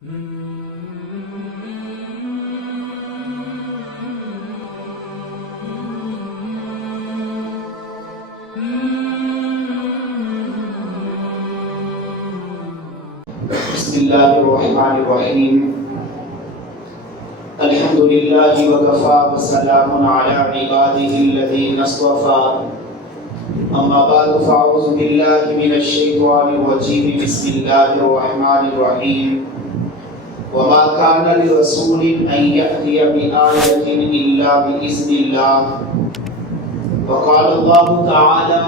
بسم اللہ الرحمن الرحیم الحمد للہ وکفى وسلام علی عباده الذین اصطفى اما بعد فاعوذ باللہ من الشیطان الرجیم بسم اللہ الرحمن الرحیم وما كان لرسول ان يأتي بآية إلا بإذن الله وقال الله تعالى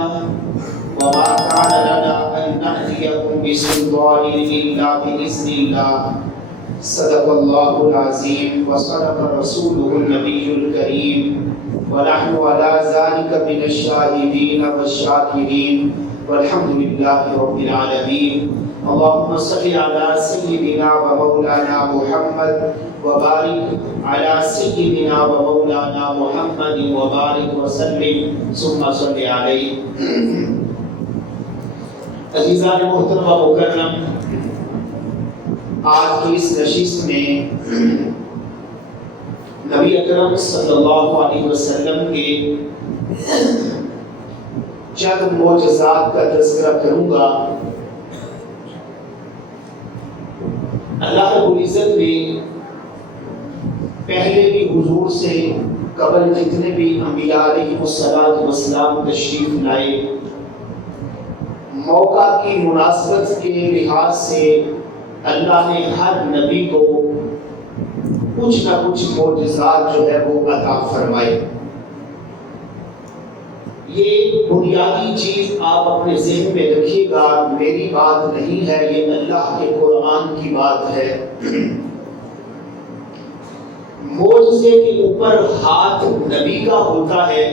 وما كان لنا أن نأتيكم بسلطان إلا بإذن الله صدق الله العظيم وصدق رسوله النبي الكريم ونحن على ذلك من الشاهدين والشاكرين والحمد لله رب العالمين اللهم صل على سيدنا ومولانا محمد وبارك على سيدنا ومولانا محمد وبارك وسلم ثم صل عليه عزیزان محترم و مکرم، آج کی اس نشست میں نبی اکرم صلی اللہ علیہ وسلم کے چند معجزات کا تذکرہ کروں گا۔ اللہ رب العزت نے پہلے بھی حضور سے قبل جتنے بھی انبیاء علیہ السلام تشریف لائے، موقع کی مناسبت کے لحاظ سے اللہ نے ہر نبی کو کچھ نہ کچھ معجزات جو ہے وہ عطا فرمائے۔ یہ بنیادی چیز آپ اپنے ذہن میں رکھیے گا، میری بات نہیں ہے، یہ اللہ کے قرآن کی بات ہے۔ معجزے کے اوپر ہاتھ نبی کا ہوتا ہے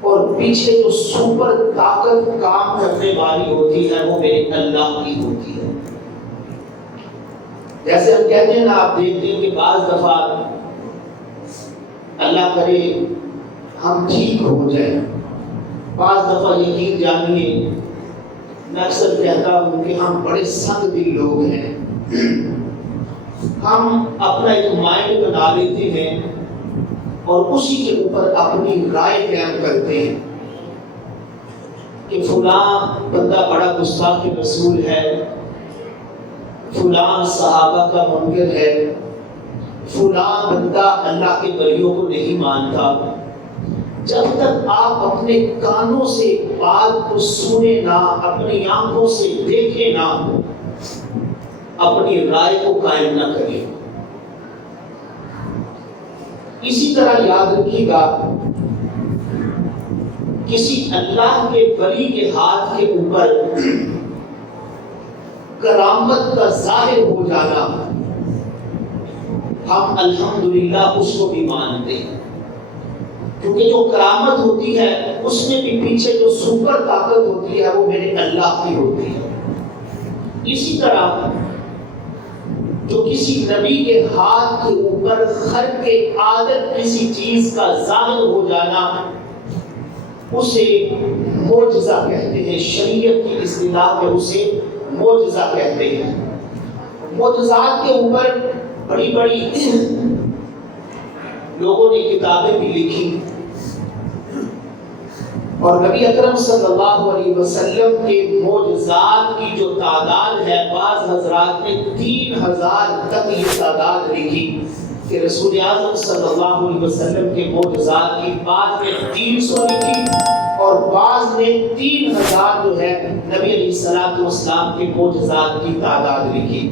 اور پیچھے جو سپر طاقت کام کرنے والی ہوتی ہے وہ میرے اللہ کی ہوتی ہے۔ جیسے ہم کہتے ہیں نا، آپ دیکھتے ہیں کہ بعض دفعہ اللہ کرے ہم ٹھیک ہو جائیں، بعض دفعہ یقین جانیے میں اکثر کہتا ہوں کہ ہم بڑے سخت دل لوگ ہیں۔ ہم اپنا ایک مائنڈ بنا لیتے ہیں اور اسی کے اوپر اپنی رائے قائم کرتے ہیں کہ فلاں بندہ بڑا گستاخ رسول ہے، فلاں صحابہ کا منکر ہے، فلاں بندہ اللہ کے ولیوں کو نہیں مانتا۔ جب تک آپ اپنے کانوں سے بات کو سنے نہ، اپنی آنکھوں سے دیکھیں نہ، اپنی رائے کو قائم نہ کریں۔ اسی طرح یاد رکھیے گا، کسی اللہ کے ولی کے ہاتھ کے اوپر کرامت کا ظاہر ہو جانا، ہم الحمدللہ اس کو بھی مانتے ہیں، کیونکہ جو کرامت ہوتی ہے اس میں بھی پیچھے جو سپر طاقت ہوتی ہے وہ میرے اللہ کی ہوتی ہے۔ اسی طرح جو کسی نبی کے ہاتھ کے اوپر خرق عادت کسی چیز کا ظاہر ہو جانا، اسے معجزہ کہتے ہیں۔ شریعت کی اصطلاح میں اسے معجزہ کہتے ہیں۔ معجزات کے اوپر بڑی بڑی لوگوں نے کتابیں بھی لکھی، اور نبی اکرم صلی اللہ علیہ وسلم کے معجزات کی جو تعداد ہے، بعض حضرات نے 3000 تک یہ تعداد لکھی کہ رسول اعظم صلی اللہ علیہ وسلم کے معجزات کی، بعض نے 300 لکھی اور بعض نے 3000 جو ہے نبی علیہ السلام کے معجزات کی تعداد لکھی۔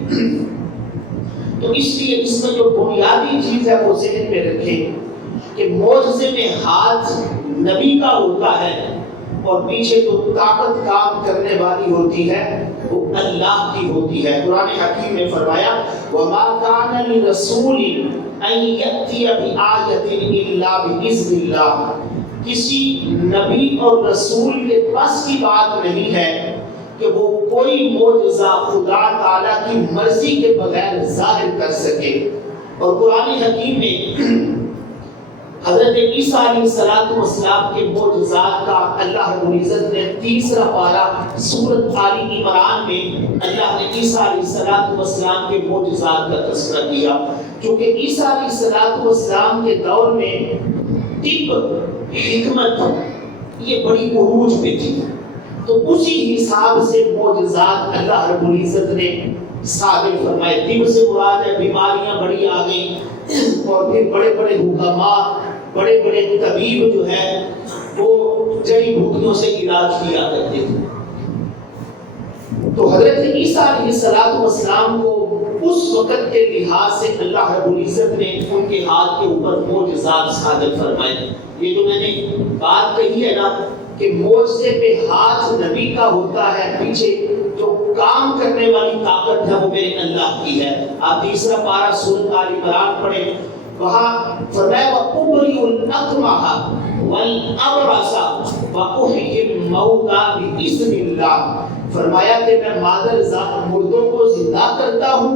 تو اس لیے اس میں جو بنیادی چیز ہے وہ ذہن میں رکھیں کہ معجزے میں ہاتھ نبی کا ہوتا ہے اور پیچھے جو طاقت کام کرنے والی ہوتی ہے وہ اللہ کی ہوتی ہے۔ قرآن حکیم میں فرمایا وَمَا كَانَ لِرَسُولٍ أَن يَأْتِيَ بِآيَةٍ إِلَّا بِإِذْنِ اللَّهِ، کسی نبی اور رسول کے بس کی بات نہیں ہے کہ وہ کوئی معجزہ خدا تعالیٰ کی مرضی کے بغیر ظاہر کر سکے۔ اور قرآن حکیم میں حضرت عیسیٰ علیہ السلام کے معجزات کا اللہ رب العزت نے تیسرا پارہ سورۃ آل عمران میں اللہ نے عیسیٰ علیہ السلام کے معجزات کا تذکرہ کیا، کیونکہ عیسیٰ علیہ السلام کے دور میں طب، حکمت یہ بڑی عروج پہ تھی، تو اسی حساب سے معجزات اللہ رب العزت نے صادر فرمائے۔ طب سے مراد ہے بیماریاں بڑی آ گئیں، اور پھر بڑے بڑے حکماء، بڑے بڑے طبیب جو ہے وہ جڑی بوٹیوں سے علاج کیا کرتے تھے۔ تو حضرت عیسیٰ علیہ السلام کو اس وقت کے لحاظ سے اللہ رب العزت نے ان کے ہاتھ کے اوپر معجزات صادر فرمائے۔ یہ جو میں نے بات کہی ہے نا کہ معجزے پہ ہاتھ نبی کا ہوتا ہے، پیچھے جو کام کرنے والی طاقت ہے وہ میرے اللہ کی ہے۔ آپ تیسرا پارہ سورۃ آل عمران پڑھیں، وہاں فرمایا وَأُبْرِئُ الْأَكْمَحَ وَالْأَبْرَصَ وَأُحْيِي الْمَوْتَى بِإِذْنِ اللَّهِ، فرمایا کہ میں مادر ذات مردوں کو زندہ کرتا ہوں،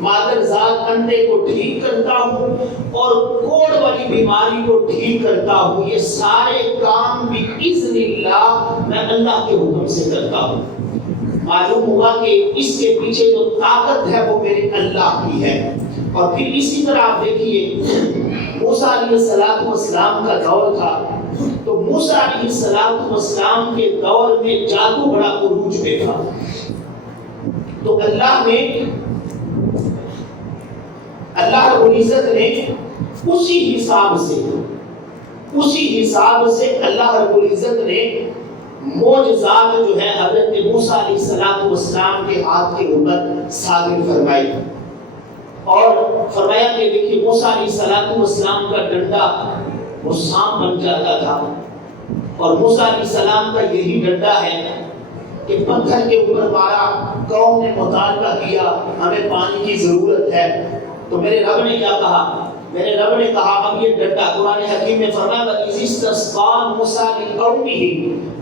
مادر ذات اندھے کو ٹھیک کرتا ہوں، اور کوڑ والی بیماری کو ٹھیک کرتا ہوں۔ یہ سارے کام بِإِذْنِ اللَّهِ میں اللہ کے حکم سے کرتا ہوں۔ معلوم ہوا کہ اس کے پیچھے جو طاقت ہے وہ میرے اللہ کی ہے۔ اور پھر اسی طرح آپ دیکھیے موسیٰ علیہ السلام کا دور تھا، تو موسیٰ علیہ السلام کے دور میں جادو بڑا عروج پہ تھا، تو اللہ رب العزت نے اسی حساب سے اللہ رب العزت نے معجزات جو ہے حضرت موسیٰ علیہ السلام کے ہاتھ کے اوپر صادر فرمائی، اور فرمایا کہ دیکھیے موسیٰ علیہ السلام کا ڈنڈا وہ سانپ بن جاتا تھا، اور موسیٰ علیہ السلام کا یہی ڈنڈا ہے کہ پتھر کے اوپر مارا، قوم نے مطالبہ کیا ہمیں پانی کی ضرورت ہے، تو میرے رب نے کیا کہا؟ میرے رب نے کہا اب یہ ڈنڈا، قرآن حکیم میں فرمایا وَإِذِ اسْتَسْقَىٰ مُوسَىٰ لِقَوْمِهِ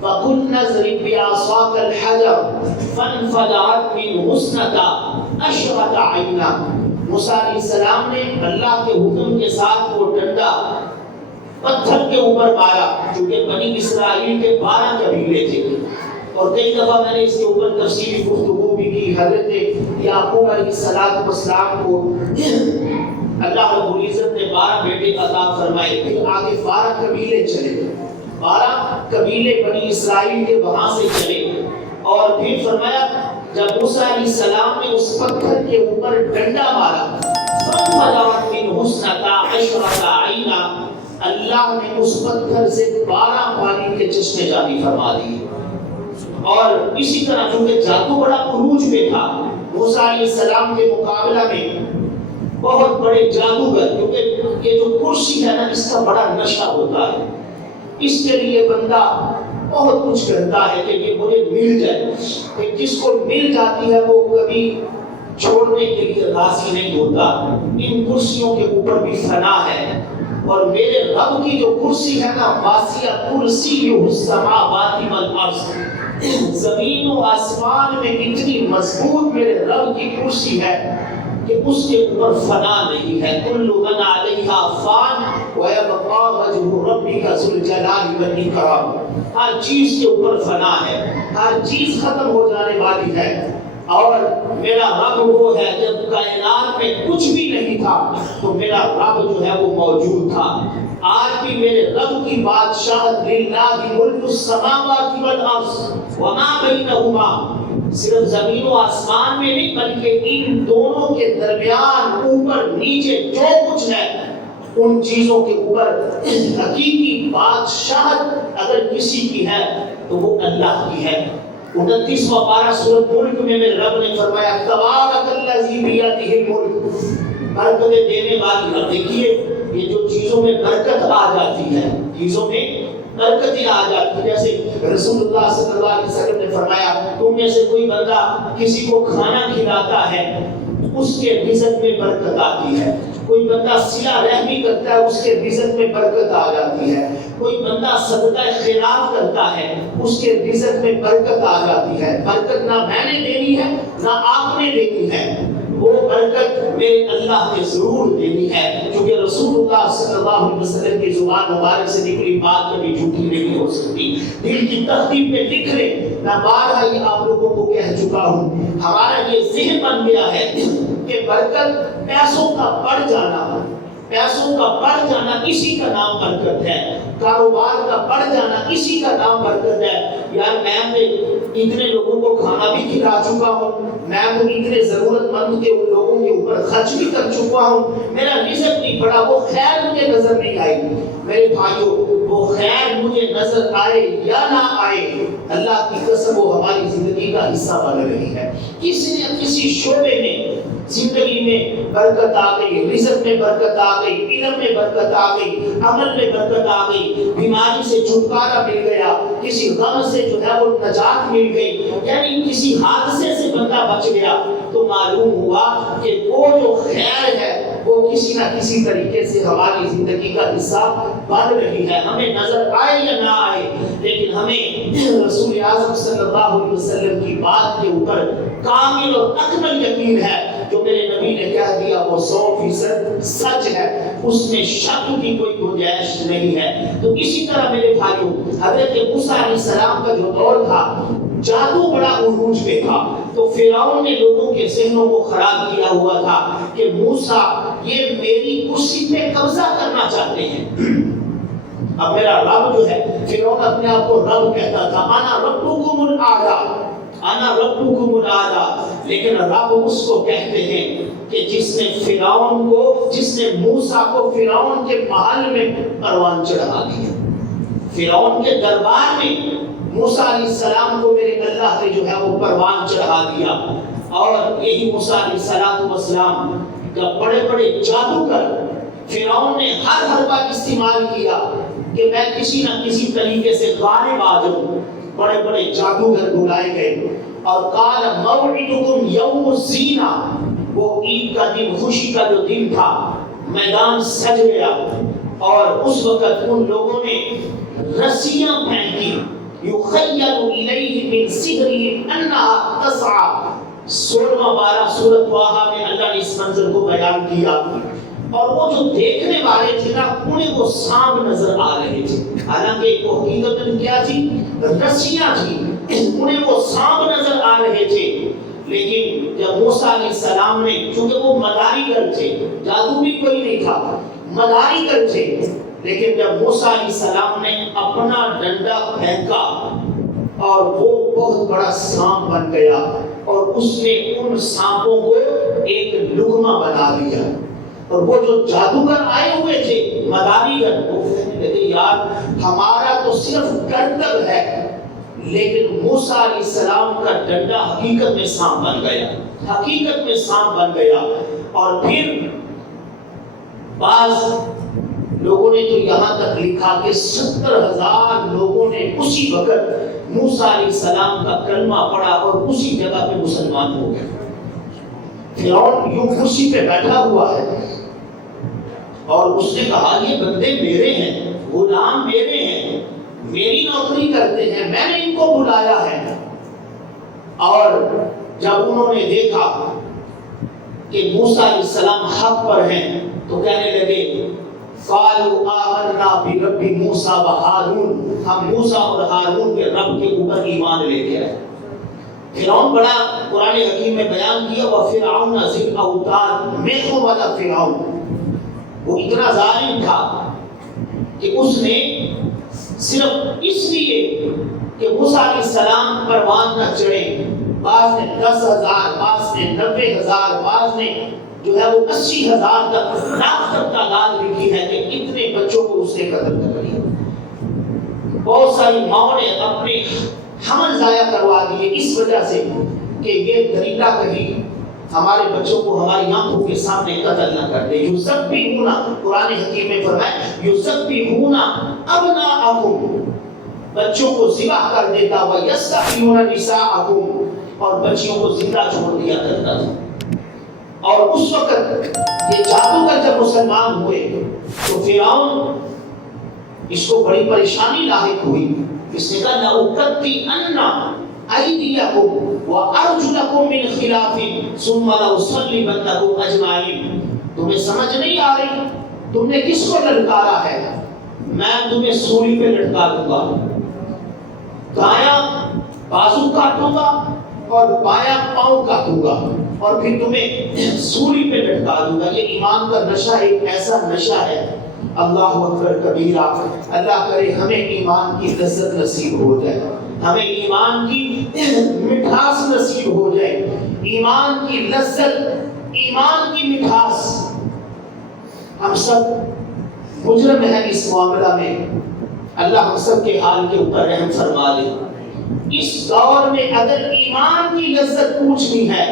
فَقُلْنَا اضْرِب بِّعَصَاكَ الْحَجَرَ فَانْفَجَرَتْ مِنْهُ اثْنَتَا عَشْرَةَ عَيْنًا۔ موسیٰ علیہ السلام نے اللہ کے حکم کے ساتھ وہ ڈنڈا پتھر کے اوپر مارا، چونکہ بنی اسرائیل کے 12 قبیلے تھے، اور کئی دفعہ میں نے اس کے اوپر تفصیلی گفتگو بھی کی۔ حضرت یعقوب علیہ السلام کو اللہ رب العزت نے 12 بیٹے عطا فرمائے، پھر آگے 12 قبیلے چلے، 12 قبیلے بنی اسرائیل کے وہاں سے چلے، اور پھر فرمایا جب موسیٰ علیہ السلام نے اس پتھر کے اوپر ڈنڈا مارا فَانْفَجَرَتْ مِنْهُ اثْنَتَا عَشْرَةَ عَيْنًا، اللہ نے اس پتھر سے 12 پانی کے چشمے جاری فرما دیے۔ اور اسی طرح چونکہ جادو بڑا عروج میں تھا، موسیٰ علیہ السلام کے مقابلہ میں بہت بڑے جادوگر، کیونکہ یہ جو کرسی ہے نا اس کا بڑا نشہ ہوتا ہے، اس کے لیے بندہ بہت کچھ کرتا ہے کہ یہ مجھے مل جائے، کہ جس کو مل جاتی ہے وہ کبھی چھوڑنے کے لیے راضی نہیں ہوتا۔ ان کرسیوں کے اوپر بھی فنا ہے، اور میرے رب کی جو کرسی ہے نا واسع کرسی السماوات والارض، زمین و آسمان میں اتنی مضبوط میرے رب کی کرسی ہے کہ اس کے اوپر فنا نہیں ہے۔ کل من علیہا فان ویبقی وجہ ربک ذو الجلال والاکرام، ہر چیز کے اوپر فنا ہے، ہر چیز ختم ہو جانے والی ہے، اور میرا رب وہ ہے جب کائنات میں کچھ بھی نہیں تھا تو میرا رب جو ہے وہ موجود تھا۔ آج بھی میرے رب کی بادشاہت للہ ملک السماوات والارض وما بینہما، صرف زمین و آسمان میں نہیں بلکہ ان دونوں کے درمیان اوپر نیچے جو کچھ ہے ان چیزوں کے اوپر حقیقی بادشاہت اگر کسی کی ہے تو وہ اللہ کی ہے۔ 29واں پارہ سورۃ ملک میں میرے رب نے فرمایا تبارک الذی بیدہ الملک، برکتیں دینے والی۔ اب دیکھیے یہ جو چیزوں میں برکت آ جاتی ہے، چیزوں میں برکتیں آ جاتی ہیں، جیسے رسول اللہ صلی اللہ علیہ وسلم نے فرمایا تم میں سے کوئی بندہ کسی کو کھانا کھلاتا ہے اس کے رزق میں برکت آتی ہے، کوئی بندہ صلہ رحمی کرتا ہے اس کے رزق میں برکت آ جاتی ہے، کوئی بندہ صدقہ خیرات کرتا ہے اس کے رزق میں برکت آ جاتی ہے۔ برکت نہ میں نے دینی ہے نہ آپ نے دینی ہے، وہ برکت برکت میرے اللہ نے ضرور دینی ہے، کیونکہ رسول اللہ صلی اللہ علیہ وسلم کی زبان مبارک سے نکلی بات کبھی جھوٹی نہیں ہو سکتی۔ دل کی تختی پہ لکھ لیں، میں بارہا ہی آپ لوگوں کو کہہ چکا ہوں، ہمارا یہ ذہن بن گیا ہے کہ برکت پیسوں کا بڑھ جانا، پیسوں کا بڑھ جانا اسی کا نام برکت ہے، کاروبار کا بڑھ جانا اسی کا نام برکت ہے۔ یار میں اتنے لوگوں کو کھانا بھی کھلا چکا ہوں، میں تو اتنے ضرورت مند کے ان لوگوں کے اوپر خرچ بھی کر چکا ہوں، میرا رزق نہیں بڑھا، وہ خیر مجھے نظر نہیں آئی۔ میرے بھائیوں، وہ خیر مجھے نظر آئے یا نہ آئے، اللہ کی قسم وہ ہماری زندگی کا حصہ بن رہی ہے۔ کسی نہ کسی شعبے میں زندگی میں برکت آ گئی، رزق میں برکت آ گئی، علم میں برکت آ گئی، عمل میں برکت آ گئی، بیماری سے چھٹکارا مل گیا، کسی غم سے جو ہے وہ نجات مل گئی، یعنی کسی حادثے سے بندہ بچ گیا، تو معلوم ہوا کہ وہ جو خیر ہے وہ کسی نہ کسی طریقے سے ہماری زندگی کا حصہ بن رہی ہے، ہمیں نظر آئے یا نہ آئے، لیکن ہمیں رسول اعظم صلی اللہ علیہ وسلم کی بات کے اوپر کامل اور اکمل یقین ہے۔ جو میرے نبی نے کہہ دیا وہ 100% سچ ہے، اس میں شک کی کوئی گنجائش نہیں ہے۔ تو اسی طرح میرے بھائیوں، حضرت موسیٰ علیہ السلام کا جو دور تھا، جادو بڑا عروج پہ تھا، تو فرعون نے لوگوں کے ذہنوں کو خراب کیا ہوا تھا کہ موسیٰ یہ میری کرسی پہ قبضہ کرنا چاہتے ہیں۔ اب میرا رب جو ہے، فرعون اپنے آپ کو رب کہتا تھا، انا ربکم الاعلی، انا ربکم الاعلی، لیکن رب اس کو کہتے ہیں کہ جس نے فرعون کو، جس نے موسیٰ کو فرعون کے محل میں پروان چڑھا دیا، فرعون کے دربار میں موسیٰ علیہ السلام کو میرے اللہ نے جو ہے وہ پروان چڑھا دیا۔ اور یہی موسیٰ علیہ السلام کا بڑے بڑے جادوگر، فرعون نے ہر حربہ استعمال کیا کہ میں کسی نہ کسی طریقے سے غالب آ جاؤں، بڑے بڑے جادوگر بلائے گئے، اور قال موعدکم یوم الزینہ، وہ عید کا دن، خوشی کا جو دن تھا، میدان سج گیا، اور اس وقت ان لوگوں نے رسیاں پھینکی، یخیل الیہ من سحرہم انہا تسعی، 16واں پارہ سورۃ طٰہٰ میں اللہ نے اس منظر کو بیان کیا، اور وہ جو دیکھنے والے تھے نا، انہیں وہ سانپ نظر آ رہے تھے، حالانکہ وہ حقیقت میں کیا تھی؟ رسیاں تھی، انہیں وہ سانپ نظر آ رہے تھے۔ لیکن جب موسیٰ علیہ السلام نے، چونکہ وہ مداری گر تھے، جادو بھی کوئی نہیں تھا، مداری گر تھے، لیکن جب موسیٰ علیہ السلام نے اپنا ڈنڈا پھینکا اور وہ بہت بڑا سانپ بن گیا، اور اس نے ان سانپوں کو ایک لقمہ بنا دیا، اور وہ جو جادوگر آئے ہوئے تھے، مداری گر، وہ کہنے لگے یار ہمارا تو صرف گردن ہے، لیکن موسیٰ علیہ السلام کا ڈنڈا حقیقت میں سانپ بن گیا، حقیقت میں سانپ بن گیا۔ اور پھر بعض لوگوں نے تو یہاں تک لکھا کہ 70,000 لوگوں نے اسی وقت موسیٰ علیہ السلام کا کلمہ پڑھا اور اسی جگہ پہ مسلمان ہو گئے۔ فرعون یوں کرسی پہ بیٹھا ہوا ہے، اور اس نے کہا یہ بندے میرے ہیں، غلام میرے ہیں، میری نوکری کرتے ہیں، میں نے ان کو بلایا ہے۔ اور جب انہوں نے دیکھا کہ موسیٰ علیہ السلام حق پر ہیں، تو کہنے لگے قالوا آمنا برب موسیٰ و ہارون، ہم موسیٰ اور ہارون کے رب کے اوپر ایمان لے کے آئے۔ فرعون بڑا قرآن حکیم میں بیان کیا، وَفِرْعَوْنَ ذِي الْأَوْتَادِ، میخوں والا فرعون، وہ اتنا ظالم تھا کہ اس نے صرف اس لیے کہ موسیٰ علیہ السلام پروان نہ چڑھے، بعض نے 10,000، بعض نے 90,000، بعض نے جو ہے وہ 80,000 تک، لاکھ تک تعداد لکھی ہے کہ اتنے بچوں کو اس نے قتل کر دیا۔ بہت ساری ماؤں نے اپنے حمل ضائع کروا دیے اس وجہ سے کہ یہ دریدہ کہیں ہمارے بچوں کو ہماری آنکھوں کے سامنے قتل نہ کر دے۔ یذبحون، قرآن حکیم میں فرمایا یذبحون ابناءکم، بچوں کو ذبح کر دیتا، ویستحیون نساءکم، اور بچیوں کو زندہ چھوڑ دیا کرتا تھا۔ اور اس وقت یہ جادوگر جب مسلمان ہوئے تو فرعون اس کو بڑی پریشانی لاحق ہوئی، اس نے کہا لَأُقَتِّئَنَّ ایدیکم وارجلکم من خلاف ثم لأصلبنکم اجمعین. تمہیں سمجھ نہیں آ رہی؟ تم نے کس کو للکارا ہے؟ میں تمہیں سولی پہ لٹکا دوں گا، دایاں بازو کاٹوں گا اور بایاں پاؤں کاٹوں گا اور پھر تمہیں سولی پہ لٹکا دوں گا. یہ ایمان کا نشہ ایک ایسا نشہ ہے، اللہ اکبر کبیرہ. اللہ کرے ہمیں ایمان کی لذت نصیب ہو جائے، ہمیں ایمان کی مٹھاس نصیب ہو جائے. ایمان کی لذت، ایمان کی مٹھاس. ہم سب مجرم ہیں اس معاملہ میں، اللہ ہم سب کے حال کے اوپر رحم فرما دے. اس دور میں اگر ایمان کی لذت پوچھنی ہے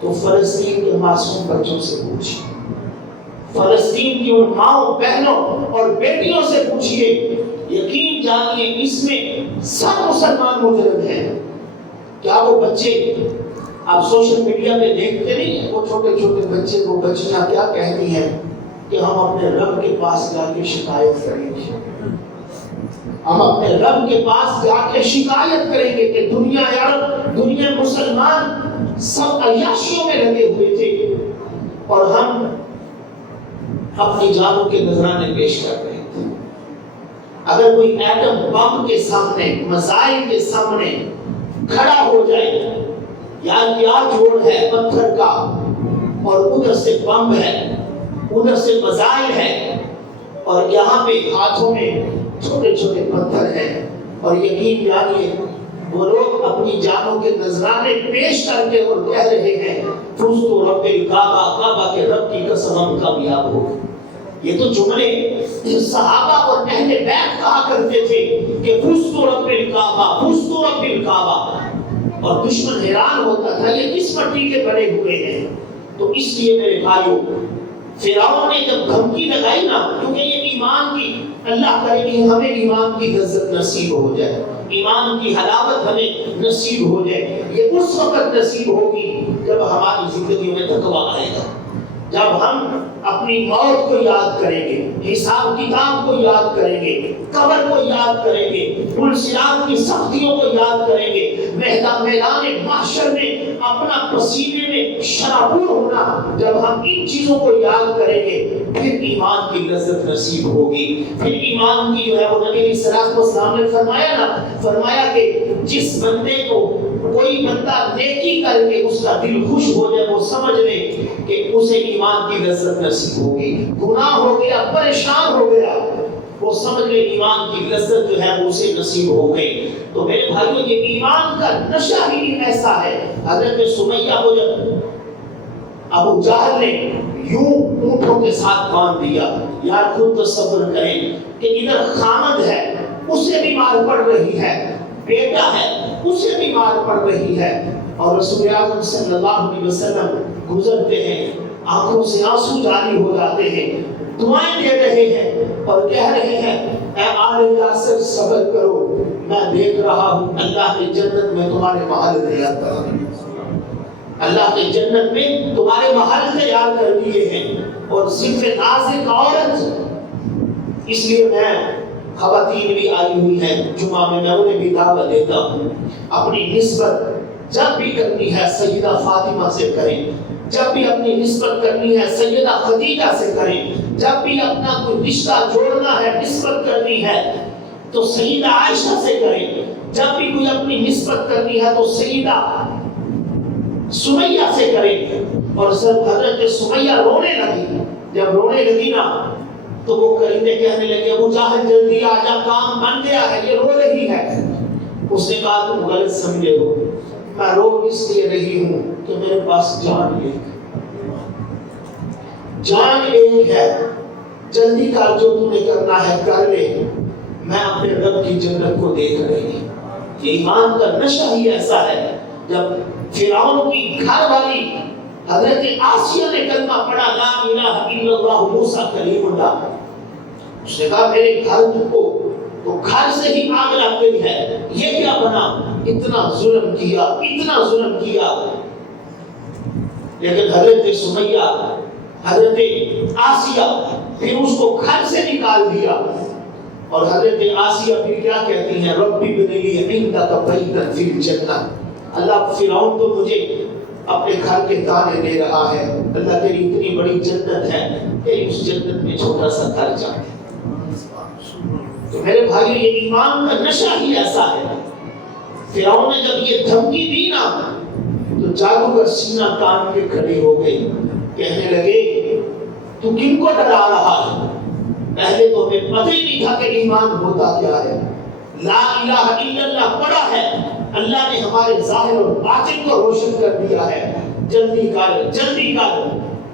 تو فلسطین کے معصوم بچوں سے پوچھیے، فلسطین کی ان ماؤں بہنوں اور بیٹیوں سے پوچھئے. یقین جانیے اس میں سب مسلمان مجرم ہیں. کیا وہ بچے آپ سوشل میڈیا میں دیکھتے نہیں، وہ چھوٹے چھوٹے بچے، وہ بچیاں کیا کہتی ہیں کہ ہم اپنے رب کے پاس جا کے شکایت کریں گے، ہم اپنے رب کے پاس جا کے شکایت کریں گے کہ دنیا یار، دنیا مسلمان سب عیاشیوں میں لگے ہوئے تھے اور ہم اپنی جانوں کے نذرانے پیش کر رہے تھے. اگر کوئی ایٹم بم کے سامنے، میزائل کے سامنے کھڑا ہو جائے، یار کیا جوڑ ہے پتھر کا، اور ادھر سے بم ہے، ادھر سے میزائل ہے، اور یہاں پہ ہاتھوں میں چھوٹے چھوٹے پتھر ہیں، اور یقین جانیے وہ لوگ اپنی جانوں کے نذرانے پیش کر کے اور کہہ رہے ہیں فزت رب الکعبہ، کعبہ کے رب کی قسم ہم کامیاب ہو. یہ تو جملے صحابہ اور اہل بیت کہا کرتے تھے کہ فزت رب الکعبہ، فزت رب الکعبہ، اور دشمن حیران ہوتا تھا یہ کس مٹی کے بنے ہوئے ہیں. تو اس لیے میرے بھائیوں، فرعون نے جب دھمکی لگائی نا، کیونکہ یہ ایمان کی، اللہ کرے کہ ہمیں ایمان کی لذت نصیب ہو جائے، ایمان کی حلاوت ہمیں نصیب ہو جائے. یہ اس وقت نصیب ہوگی جب ہماری زندگی میں تقویٰ آئے گا، جب ہم اپنی موت کو یاد کریں گے، حساب کتاب کو یاد کریں گے، قبر کو یاد کریں گے، پلسیات کی سختیوں کو یاد کریں گے، میدان محشر میں اپنا پسینے میں شرابور ہونا، جب ہم ان چیزوں کو یاد کریں گے پھر ایمان کی لذت نصیب ہوگی. پھر ایمان کی جو ہے وہ نبی صلی اللہ علیہ وسلم نے فرمایا نا، فرمایا کہ جس بندے کو کوئی بندہ نیکی کر کے اس کا دل خوش ہو جائے، وہ سمجھ لے کہ اسے ایمان کی لذت نصیب ہوگی. گناہ ہو گیا، پریشان ہو گیا، وہ سمجھ لے ایمان کی لذت جو ہے اسے نصیب ہو گئی. تو میرے بھائیوں، یہ ایمان کا نشہ ہی ایسا ہے. حضرت سمیہ کو جب ابو جہل نے یوں اونٹوں کے ساتھ باندھ دیا، یار خود تصور کریں کہ ادھر خامد ہے، اسے بیمار پڑ رہی ہے، بیٹا ہے اسے بیمار پڑ رہی ہے، اور رسول اعظم صلی اللہ علیہ وسلم گزرتے ہیں، آنکھوں سے آنسو جاری ہو جاتے ہیں، دعائیں دے رہے ہیں اور کہہ رہے ہیں اے آل یاسر صبر کرو، میں دیکھ رہا ہوں اللہ کی جنت میں تمہارے محل تیار کر دیے، اللہ کی جنت میں تمہارے محل تیار کر دیے ہیں. اور صرف نازک عورت، اس لیے میں خواتین بھی آئی ہوئی ہیں جمعہ میں، میں انہیں بھی دعوت دیتا ہوں، اپنی نسبت جب بھی کرنی ہے سیدہ فاطمہ سے کریں، جب بھی اپنی نسبت کرنی ہے سیدہ خدیجہ سے کریں، جب بھی اپنا کوئی رشتہ جوڑنا ہے، نسبت کرنی ہے تو سیدہ عائشہ سے کریں، جب بھی کوئی اپنی نسبت کرنی ہے تو سیدہ سمیہ سے کریں. اور جب حضرت سمیہ رونے لگی، جب رونے لگی نا تو وہ کرندے کہنے لگے ابو جہل جلدی آ جا، کام بن گیا ہے، یہ رو رہی ہے. اس نے کہا تم غلط سمجھے ہو، میں رو اس لیے رہی ہوں کہ میرے پاس جان ایک ہے، جلدی کر، جو تمہیں کرنا ہے کر لے، میں اپنے رب کی جنت کو دیکھ رہی ہوں. یہ ایمان کا نشہ ہی ایسا ہے. جب فرعون کی گھر والی حضرت آسیہ نے کلمہ پڑھا لا الہ الا اللہ موسیٰ کلیم اللہ، اس نے کہا میرے گھر کو تو گھر سے ہی آگ لگ گئی ہے، یہ کیا بنا، اتنا ظلم کیا، اتنا ظلم کیا. لیکن حضرت سمیہ، حضرت آسیہ پھر اس کو گھر سے نکال دیا اور حضرت آسیہ پھر کیا کہتی ہیں؟ ربی ابن لی عندک بیتا فی الجنہ، اللہ فرعون تو مجھے اپنے گھر کے دانے دے رہا ہے، اللہ تیری اتنی بڑی جنت ہے، تیری اس جنت میں چھوٹا سا گھر چاہے۔ تو میرے بھائی یہ ایمان کا نشہ ہی ایسا ہے۔ فرعون نے جب یہ دھمکی دی نا تو جادوگر سینہ تان کے کھڑے ہو گئے، کہنے لگے تو کن کو ڈرا رہا ہے؟ پہلے تو ہمیں پتہ ہی نہیں تھا کہ ایمان ہوتا کیا ہے، لا الہ الا اللہ پڑھا ہے، اللہ نے ہمارے ظاہر اور باطن کو روشن کر دیا ہے، جلدی کر جلدی کر،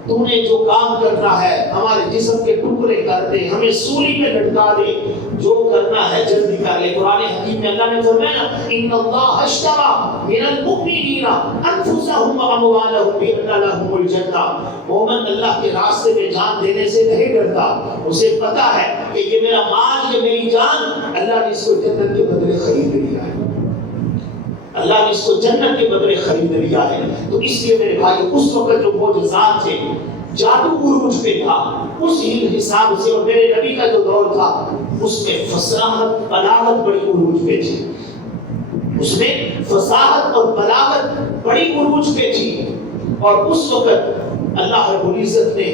تو نے جو کام کرنا ہے ہمارے جسم کے ٹکڑے کر دے، ہمیں سولی میں لٹکا دے، جو کرنا ہے جلدی کر لے۔ قرآن حکیم میں اللہ نے فرمایا ان اللہ اشترى من المؤمنین انفسهم واموالهم بان لهم الجنہ، مومن اللہ کے راستے میں جان دینے سے نہیں ڈرتا، اسے پتا ہے کہ یہ میرا مال، یہ میری جان، اللہ نے اس کو جنت کے بدلے خرید لیا ہے، اللہ نے اس کو جنت کے بدلے خرید لیا ہے۔ تو اس لیے میرے بھائی اس وقت جو معجزات تھے، جادو عروج پہ تھا، اس حساب سے، اور میرے نبی کا جو دور تھا اس میں فصاحت بلاغت بڑی عروج پہ تھی، اس میں فصاحت اور بلاغت بڑی عروج پہ تھی۔ اور اس وقت اللہ رب العزت نے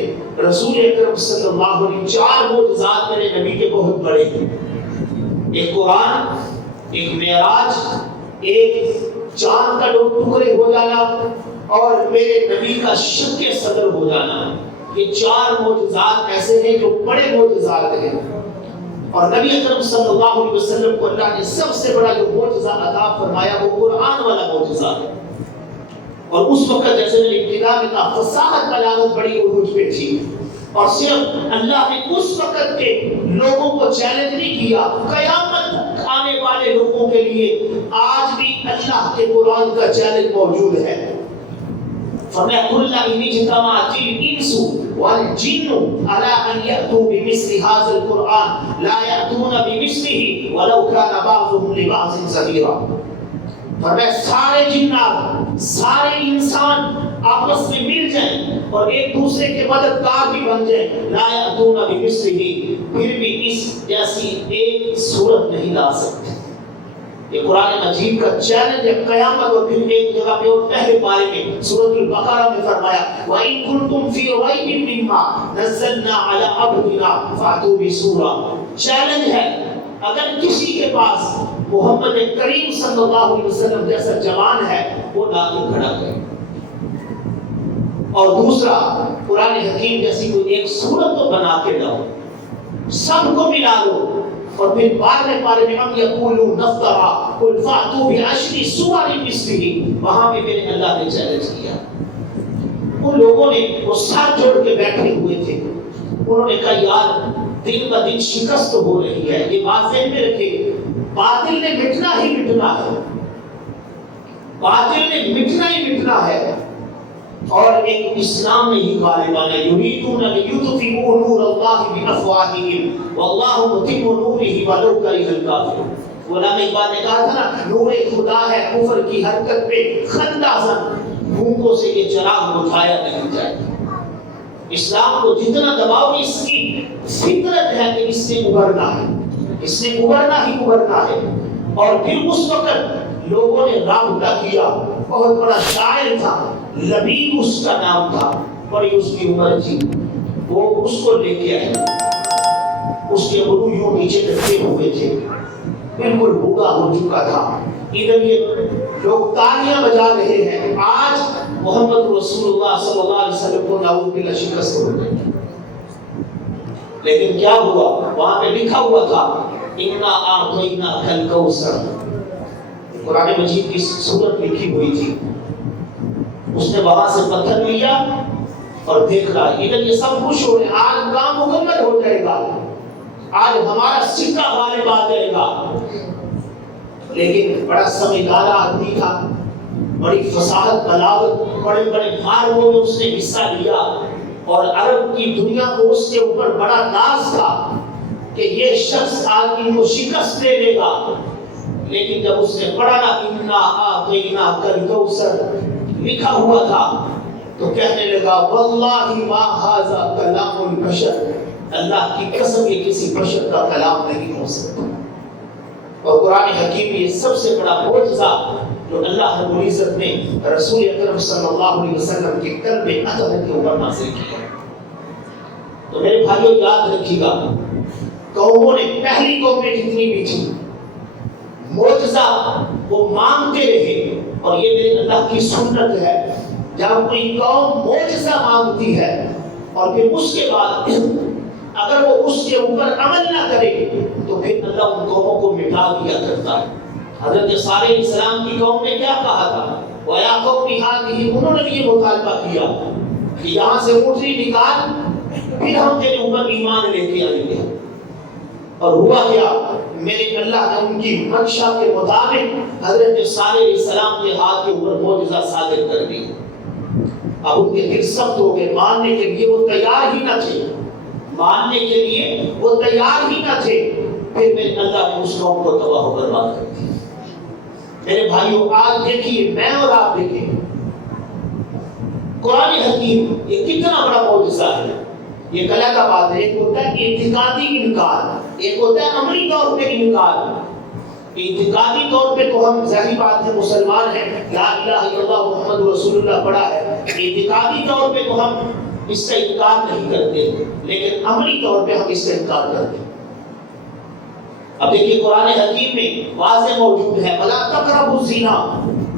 رسول اکرم صلی اللہ علیہ وسلم 4 معجزات میرے نبی کے بہت بڑے ہیں، ایک قرآن، ایک معراج، ایک چاند کا 2 ٹکڑے ہو جانا، اور میرے نبی کا شق صدر ہو جانا۔ یہ 4 معجزات ایسے ہیں جو بڑے معجزات ہیں، اور نبی اکرم صلی اللہ علیہ وسلم کو اللہ نے سب سے بڑا جو معجزہ عطا فرمایا وہ قرآن والا معجزہ ہے۔ اور اس وقت جیسے میں نے ابتدا میں کہا فصاحت بلاغت بڑی عروج پہ تھی، اور صرف اللہ نے اس وقت کے لوگوں کو چیلنج نہیں کیا، قیامت آنے والے لوگوں کے لیے آج بھی اللہ کے قرآن کا چیلنج موجود ہے۔ فرمایا قُلْ إِنِ اجْتَمَعَتِ الْإِنسُ وَالْجِنُّ عَلَىٰ أَنْ يَأْتُوا بِمِثْلِ هَٰذَا الْقُرْآنِ لَا يَأْتُونَ بِمِثْلِهِ وَلَوْ كَانَ بَعْضُهُمْ لِبَعْضٍ ظَهِيرًا۔ فرمایا سارے جنات، سارے انسان آپس میں مل جائیں اور ایک دوسرے کے مددگار بھی بن جائیں، لا یأتون بمثلہ، پھر بھی اس جیسی ایک صورت نہیں لا سکتے۔ یہ قرآن مجید کا چیلنج ہے قیامت۔ اور پھر ایک جگہ پہ اور پہلے پارے میں سورۃ البقرہ میں فرمایا وَإِن كُنتُمْ فِي رَيْبٍ مِّمَّا نَزَّلْنَا عَلَىٰ عَبْدِنَا فَأْتُوا بِسُورَةٍ، چیلنج ہے اگر کسی کے پاس محمد کریم صلی اللہ علیہ وسلم جیسا جوان ہے وہ لا کر کھڑا کرے، اور دوسرا قرآن حکیم جیسی کوئی ایک صورت تو بنا کے لاؤ، سب کو ملا لو۔ اور پھر بعد میں پارے میں ام یقولون نفترا قل فاتوا بعشر سور مثلہ، وہاں بھی میرے اللہ نے چیلنج کیا۔ ان لوگوں نے وہ سر جوڑ کے بیٹھے ہوئے تھے، انہوں نے کہا یار دن ب دن شکست ہو رہی ہے، یہ بات ذہن میں رکھے، باطل نے مٹنا ہی مٹنا ہے، باطل نے مٹنا ہی مٹنا ہے، اور ایک اسلام میں ہی غالب آنا۔ یریدون لیطفئوا نور اللہ بافواہہم واللہ متم نورہ ولو کرہ الکافرون۔ علماء اقبال نے کہا تھا نا نور خدا ہے کفر کی حرکت پہ خندہ زن، بھوکوں سے یہ چراغ بجھایا نہیں جائے گا۔ اسلام کو جتنا دباؤ اس کی فطرت ہے کہ اس نے ابھرنا ہے، اس نے ابھرنا ہی ابھرنا ہے۔ اور پھر اس وقت لوگوں نے رابطہ کیا، بہت بڑا شاعر تھا، لبیب اس کا نام تھا، بڑی اس کی عمر تھی، وہ اس کو لے کے آئے، اس کے گرو یوں نیچے رکھے ہوئے تھے، بالکل بوڑھا ہو چکا تھا، ادھر یہ لوگ تالیاں بجا رہے ہیں۔ آج محمد رسول اللہ صلی اللہ علیہ وسلم کو نعوذ باللہ شکست ہو گئی، لیکن کیا ہوا؟ وہاں پہ لکھا ہوا تھا اِنَّا أَعْطَيْنَاكَ الْكَوْثَرَ، قرآن مجید کی صورت لکھی ہوئی تھی۔ اس نے وہاں سے پتھر لیا اور دیکھ رہا ادھر یہ سب خوش ہو رہے ہیں، آج کام مکمل ہو جائے گا، آج ہمارا سکہ غالب آ جائے گا۔ لیکن بڑا سمجھدار آدمی تھا، بڑی فصاحت بلاغت، بڑے بڑے فارموں میں اس نے حصہ لیا، اور عرب کی دنیا کو اس کے اوپر بڑا ناز تھا کہ یہ شخص آدمی کو شکست دے دے گا۔ لیکن جب اس نے پڑھا نا اِنَّا أَعْطَيْنَاكَ الْكَوْثَرَ لکھا ہوا تھا، تو کہنے لگا واللہ ما ھذا کلام البشر، اللہ کی قسم یہ کسی بشر کا کلام نہیں ہو سکتا۔ اور قرآن حکیم یہ سب سے بڑا معجزہ جو اللہ رب العزت نے رسول اکرم صلی اللہ علیہ وسلم کے قلب اطہر کے اوپر نازل کیا۔ تو میرے بھائیوں یاد رکھیے گا، قوموں نے پہلی قومیں جتنی بھی تھی معجزہ وہ مانگتے رہے، اور یہ میرے اللہ کی سنت ہے، جب کوئی قوم معجزہ مانگتی ہے اور پھر اس کے بعد اگر وہ اس کے اوپر عمل نہ کرے تو پھر اللہ ان قوموں کو مٹا دیا کرتا ہے۔ حضرت صالح علیہ السلام کی قوم نے کیا کہا تھا؟ وَيَا قَوْمِ هَٰذِهِ، انہوں نے بھی یہ مطالبہ کیا کہ یہاں سے اونٹنی نکال، پھر ہم تیرے اوپر ایمان لے کے آئیں گے۔ اور ہوا کیا؟ میرے اللہ نے ان کی منشا کے مطابق حضرت صالح علیہ السلام کے ہاتھ کے اوپر معجزہ صادر کر دی۔ اب ان کے دل سخت ہو گئے، ماننے کے لیے وہ تیار ہی نہ تھے، ماننے کے لیے وہ تیار ہی نہ تھے۔ پھر میرے اللہ نے اس قوم کو تباہ و برباد کر دیا۔ میرے بھائیوں آج دیکھیے، میں اور آپ دیکھیں قرآن حکیم یہ کتنا بڑا معجزہ ہے۔ یہ کلا کا بات ہے، ایک ہوتا ہے اعتقادی انکار، ایک ہوتا ہے عملی طور پہ انکار۔ اعتقادی طور پہ تو ہم ظاہری بات ہے مسلمان ہیں، لا الہ الا اللہ محمد رسول اللہ پڑھا ہے، اعتقادی طور پہ تو ہم اس کا انکار نہیں کرتے، لیکن عملی طور پہ ہم اس کا انکار کرتے ہیں۔ اب دیکھیے قرآن حکیم میں واضح موجود ہے وَلَا تَقْرَبُوا الزِّنَا،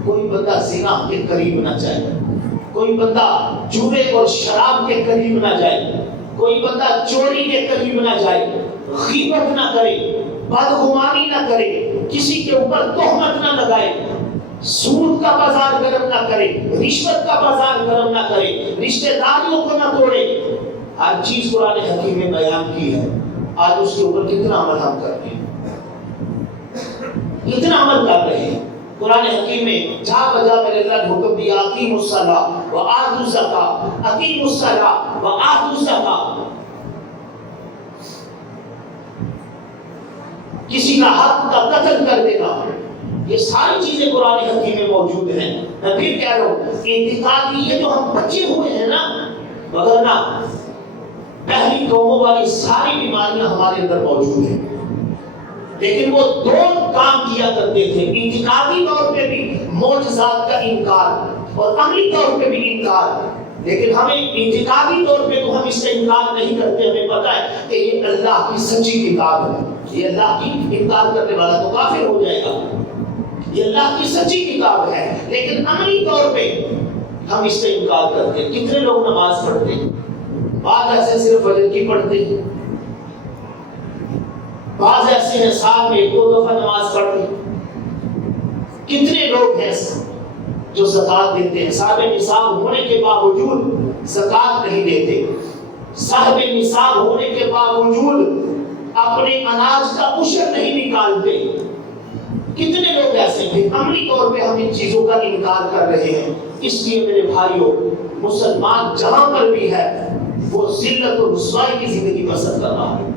کوئی بندہ زنا کے قریب نہ جائے، کوئی بندہ جوے اور شراب کے قریب نہ جائے، کوئی بندہ چوری کے قریب نہ جائے، غیبت نہ کرے، بدگمانی نہ کرے، کسی کے اوپر تہمت نہ لگائے، سود کا بازار گرم نہ کرے، رشوت کا بازار گرم نہ کرے، رشتہ داریوں کو نہ توڑے۔ ہر چیز قرآن حکیم میں بیان کی ہے۔ آج اس کے اوپر کتنا عمل ہم کر رہے ہیں، کتنا عمل کر رہے ہیں۔ قرآن حکیم میں جا بجا میرے اللہ نے حکم دیا اقیموا الصلاۃ وآتوا الزکاۃ، اقیموا الصلاۃ وآتوا الزکاۃ۔ کسی کا حق کا قتل کر دینا، یہ ساری چیزیں قرآن حکیم میں موجود ہیں۔ میں پھر کہہ رہا ہوں اعتقادی یہ جو ہم بچے ہوئے ہیں نا، وگرنہ پہلی قوموں والی ساری بیماریاں ہمارے اندر موجود ہیں، لیکن وہ دو کام کیا کرتے تھے، اعتقادی طور پہ بھی معجزات کا انکار اور عملی طور پہ بھی انکار۔ لیکن ہمیں اعتقادی طور پہ تو ہم اس سے انکار نہیں کرتے، ہمیں پتا ہے کہ یہ اللہ کی سچی کتاب ہے، یہ اللہ کی انکار کرنے والا تو کافر ہو جائے گا، یہ اللہ کی سچی کتاب ہے، لیکن عملی طور پہ ہم اس سے انکار کرتے ہیں۔ کتنے لوگ نماز پڑھتے ہیں، بعض ایسے صرف فجر کی پڑھتے ہیں، بعض ایسے ہیں سال میں 2 دفعہ نماز پڑھتے ہیں۔ کتنے لوگ ہیں جو زکوٰۃ دیتے ہیں، صاحب نصاب ہونے کے باوجود زکوٰۃ نہیں دیتے، صاحب نصاب ہونے کے باوجود اپنے اناج کا عشر نہیں نکالتے۔ کتنے لوگ ایسے ہیں، عملی طور پہ ہم ان چیزوں کا انکار کر رہے ہیں۔ اس لیے میرے بھائیوں، مسلمان جہاں پر بھی ہے وہ ذلت و رسوائی کی زندگی بسر کر رہا ہے۔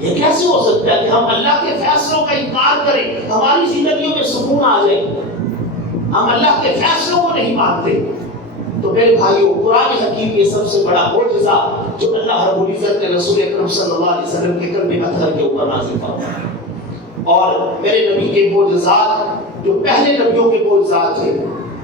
یہ کیسے ہو سکتا ہے کہ ہم اللہ کے فیصلوں کا انکار کریں، ہماری زندگیوں میں سکون آ جائے، ہم اللہ کے فیصلوں کو نہیں مانتے؟ تو میرے بھائیوں قرآن حکیم یہ سب سے بڑا معجزہ جو اللہ رب العزت نے رسول اکرم صلی اللہ علیہ وسلم کے قلب اطہر کے اوپر نازل فرمایا۔ اور میرے نبی کے معجزات جو پہلے نبیوں کے معجزات تھے،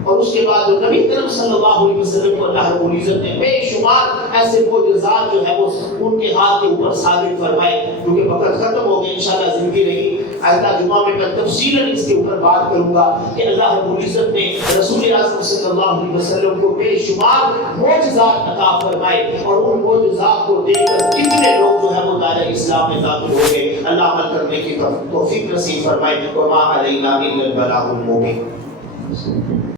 اور اس کے بعد جو نبی کریم صلی اللہ علیہ وسلم کو اللہ رب العزت نے بے شمار ایسے معجزات جو ہے وہ ان کے ہاتھ کے اوپر ثابت فرمائے۔ کیونکہ وقت ختم ہو گیا، انشاءاللہ زندگی رہی آئندہ جمعہ میں تفصیلاً اس کے اوپر بات کروں گا کہ اللہ رب العزت نے رسول اعظم صلی اللہ علیہ وسلم کو بے شمار معجزات عطا فرمائے، اور ان معجزات کو دیکھ کر کتنے لوگ جو ہے وہ دائرہ اسلام میں داخل ہو گئے۔ اللہ عمل کرنے کی توفیق نصیب فرمائے۔ وما علینا الا البلاغ المبین۔